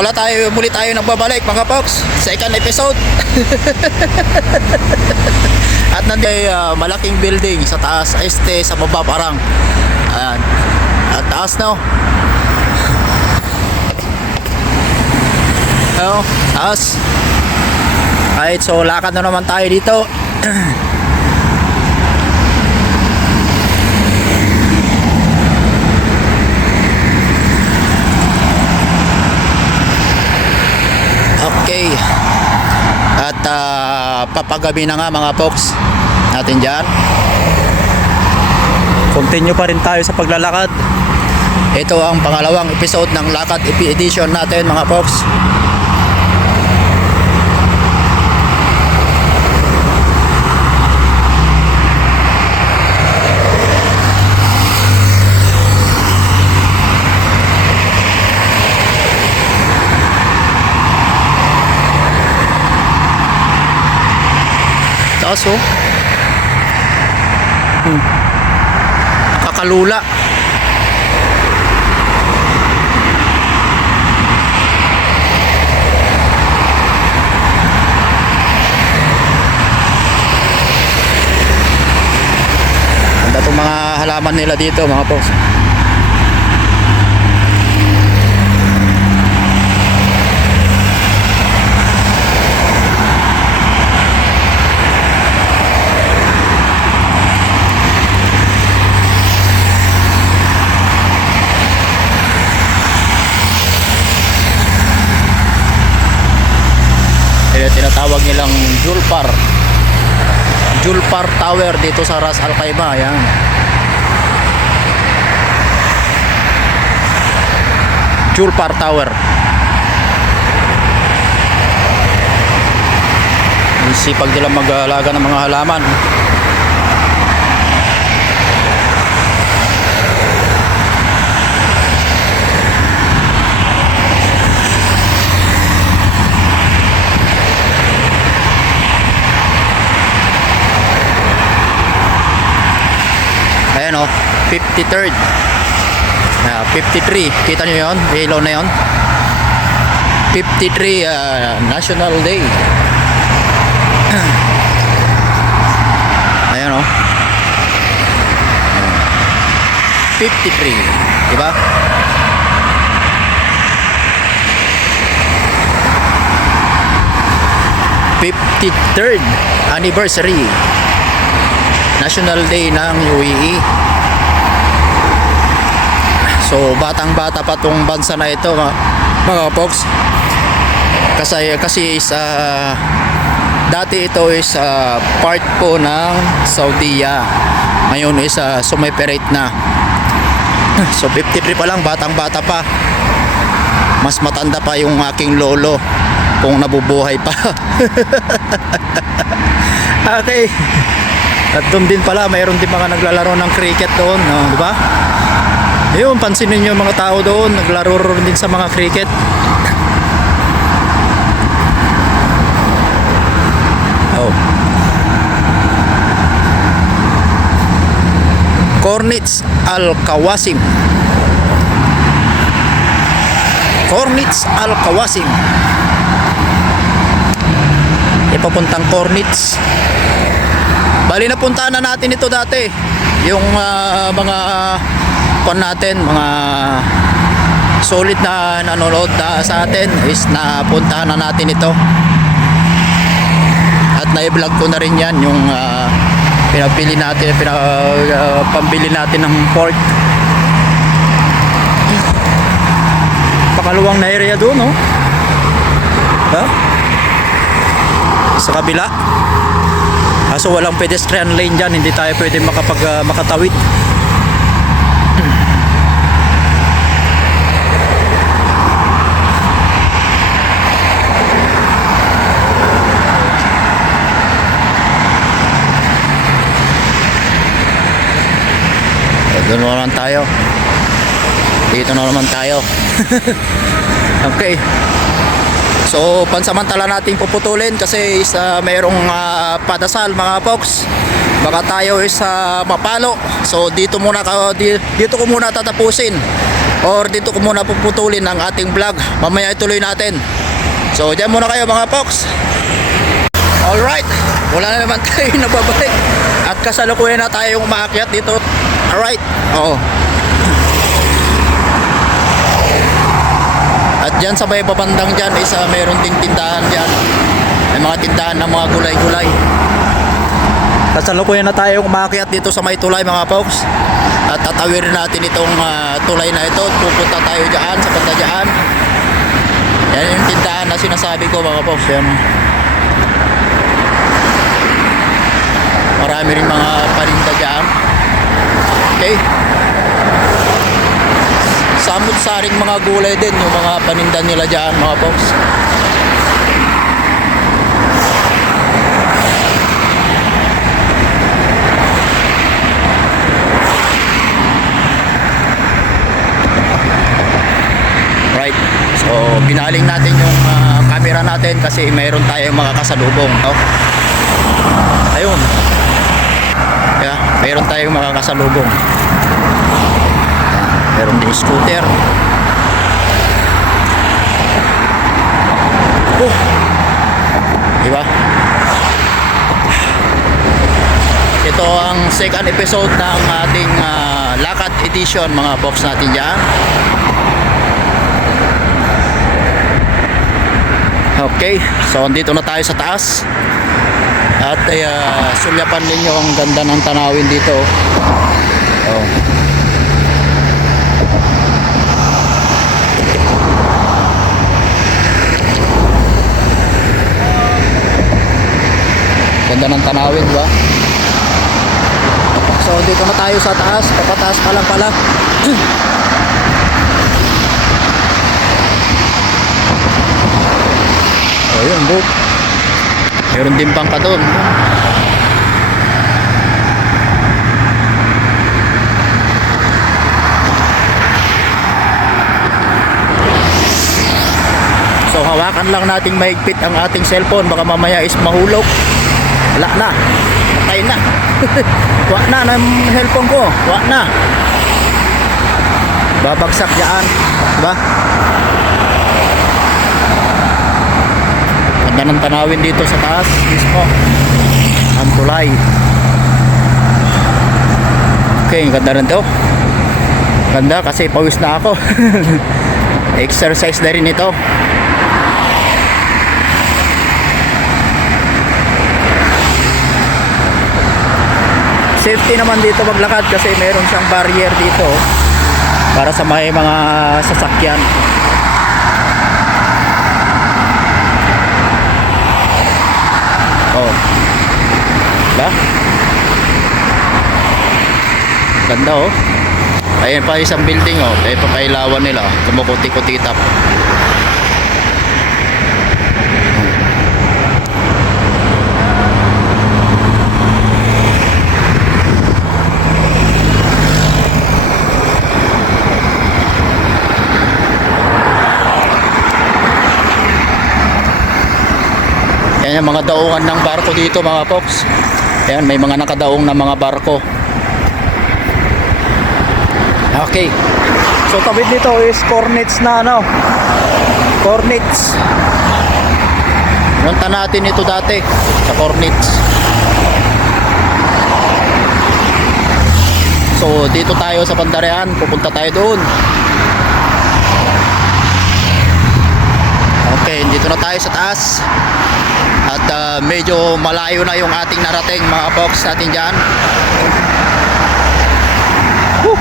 Mula tayo, muli tayo nagbabalik mga folks. Second episode. At nandiyan ah, malaking building sa taas, este sa baba parang. Ayan. At taas no. Ayan, taas. Alright, so lakad na naman tayo dito. Okay. At ah, papagabi na nga mga folks natin dyan. Continue pa rin tayo sa paglalakad. Ito ang pangalawang episode ng Lakad Epi- Edition natin mga folks. Taas. Hmm. Kakalula. Ganda mga halaman nila dito mga folks. Kaya nilang Julpar. Julpar Tower dito sa Ras Al Khaimah. Yan. Julpar Tower. Ang sipag nila mag-aalaga ng mga halaman. Ayan o, 53rd. Ah, 53. Kita nyo yun? Ilaw na yun. 53 ah, National Day. Ayan o. 53. Diba? Fifty-third anniversary National Day ng UAE. So batang-bata pa tong bansa na ito mga, folks. Kasi kasi sa dati ito is ah, part po ng Saudiya. Ngayon is uh, sumiperate na. So 53 pa lang batang-bata pa. Mas matanda pa yung aking lolo kung nabubuhay pa. okay. At doon din pala, mayroon din mga naglalaro ng cricket doon, no? di ba? Ayun, pansinin niyo mga tao doon, naglaro rin din sa mga cricket. Oh. Cornets Al-Kawasim. Cornets Al-Kawasim. Ipapuntang Cornets. Bali napuntahan na natin ito dati. Yung ah, mga kon natin, mga solid na nanonood na sa atin is napuntahan na natin ito. At na-vlog ko na rin yan yung ah, pinapili natin, pina, ah, pambili natin ng pork. Pakaluwang na area doon, no? Ha? Sa kabila. Kaso walang pedestrian lane dyan, hindi tayo pwede makapag, ah, makatawid. Doon na naman tayo. Dito na naman tayo. okay. So pansamantala nating puputulin kasi is uh, mayroong ah, padasal mga folks. Baka tayo is uh, mapalo. So dito muna di- dito ko muna tatapusin or dito ko muna puputulin ang ating vlog. Mamaya ituloy natin. So, dyan muna kayo mga folks. Alright, wala na naman tayo nababalik. At kasalukuyan na tayo umaakyat dito. Alright, oo. At dyan sa may babandang dyan is uh, mayroon ding tindahan dyan. May mga tindahan ng mga gulay-gulay. Kasalukuyan na tayo umaakyat dito sa may tulay mga folks. At tatawirin natin itong ah, tulay na ito. Pupunta tayo dyan sa banda dyan. Yan yung tindahan na sinasabi ko mga folks. Yan. Marami rin mga parinda dyan. Okay. Samot-saring mga gulay din yung mga paninda nila dyan mga folks. Right. So, binaling natin yung ah, camera natin kasi mayroon tayong mga kasalubong. No? Ayun. Yeah, mayroon tayong mga kasalubong. Meron din scooter. Oh. Diba? Ito ang second episode ng ating ah, Lakad Edition mga box natin dyan. Okay, so andito na tayo sa taas. At ah, sulyapan ninyo ang ganda ng tanawin dito. Oh. Ganda ng tanawin, ba? So dito na tayo sa taas, papataas pa lang pala. oh, yun, book. Meron din bangka doon. So hawakan lang nating mahigpit ang ating cellphone baka mamaya is mahulog. Wala na. Patay na. Wa na ng cellphone ko. Wa na. Babagsak diyan, 'di ba? Ganda ng tanawin dito sa taas mismo. Ang tulay. Okay, ganda rin to. Ganda kasi pawis na ako. Exercise na rin ito. Safety naman dito maglakad kasi meron siyang barrier dito para sa may mga sasakyan. Oh. Diba? Ganda oh. Ayan pa isang building oh. Kaya papailawan nila. Kumukuti-kutitap. Yan yung mga daungan ng barko dito mga folks. Ayan, may mga nakadaong na mga barko. Okay. So tabi dito is Cornets na ano. Cornets. Nunta natin ito dati sa Cornets. So dito tayo sa Pandarean, pupunta tayo doon. Okay, dito na tayo sa taas. At ah, medyo malayo na yung ating narating mga box natin dyan. Woo!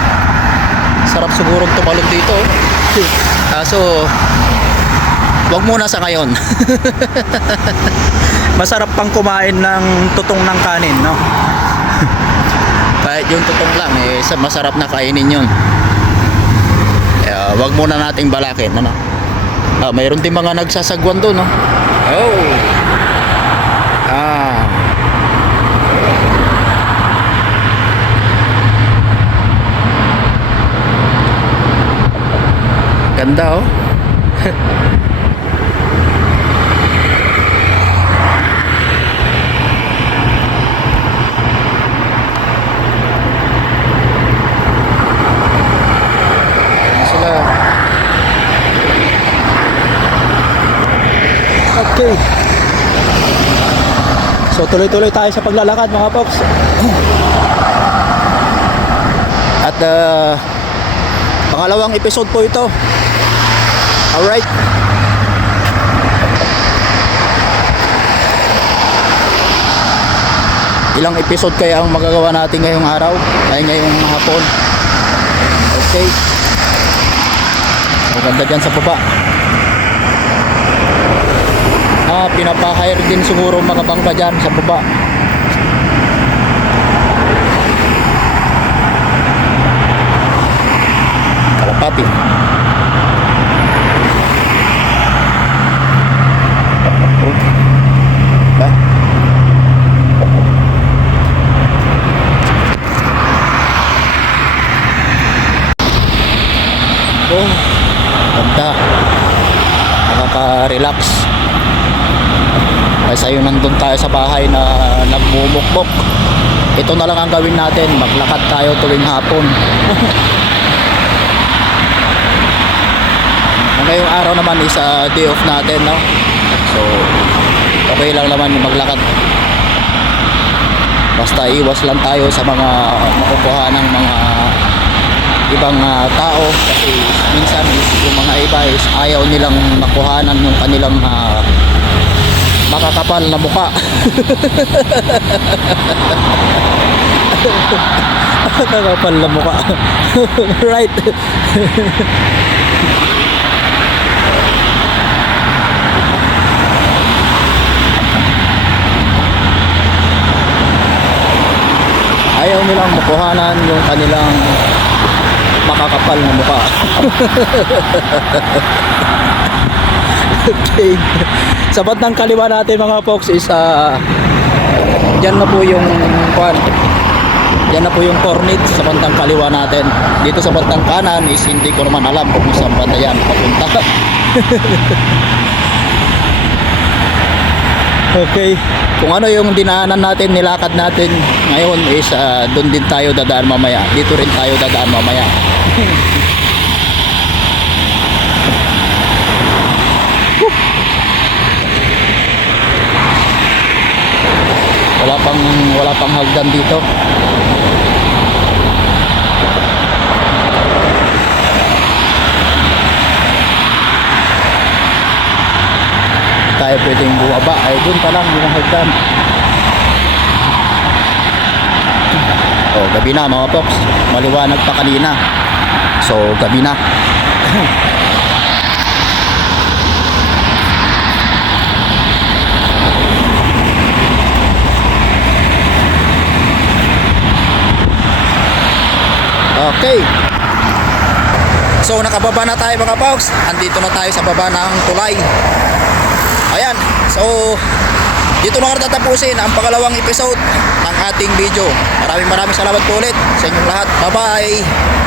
Sarap siguro tumalon dito. Kaso, wag muna sa ngayon. Masarap pang kumain ng tutong ng kanin, no? Kahit yung tutong lang, eh, sa- masarap na kainin yun. Kaya wag muna nating balakin, ano? Ah, mayroon din mga nagsasagwan doon, no? Ganda oh. sila. Okay. So tuloy-tuloy tayo sa paglalakad mga folks. At uh, pangalawang episode po ito. Alright. Ilang episode kaya ang magagawa natin ngayong araw? Ay ngayong hapon. Okay. Maganda dyan sa baba. Ah, pinapa-hire din siguro mga bangka dyan sa baba. Kalapati. Oh. Ba? Oh, ganda. Nakaka-relax. Yung nandun tayo sa bahay na nagmumukmok. Ito na lang ang gawin natin. Maglakad tayo tuwing hapon. Ngayong araw naman is uh, day off natin, no? So, okay lang naman maglakad. Basta iwas lang tayo sa mga makukuha ng mga ibang ah, tao kasi minsan yung mga iba is ayaw nilang makuhanan yung kanilang ah, makakapal na muka. makakapal na muka. right. ayaw nilang makuhanan yung kanilang makakapal na mukha. okay. Sa bandang kaliwa natin mga folks is uh, dyan na po yung kwan. Yan na po yung cornet sa bandang kaliwa natin. Dito sa bandang kanan is hindi ko naman alam kung saan banda yan papunta. okay. Kung ano yung dinaanan natin, nilakad natin ngayon is uh, doon din tayo dadaan mamaya. Dito rin tayo dadaan mamaya. wala pang wala pang hagdan dito. tayo pwedeng bumaba ay doon pa lang yung hagdan. Oh gabi na mga pops. Maliwanag pa kanina. So gabi na okay so nakababa na tayo mga pops andito na tayo sa baba ng tulay Ayan, so dito na tatapusin ang pangalawang episode ng ating video. Maraming maraming salamat po ulit sa inyong lahat. Bye-bye!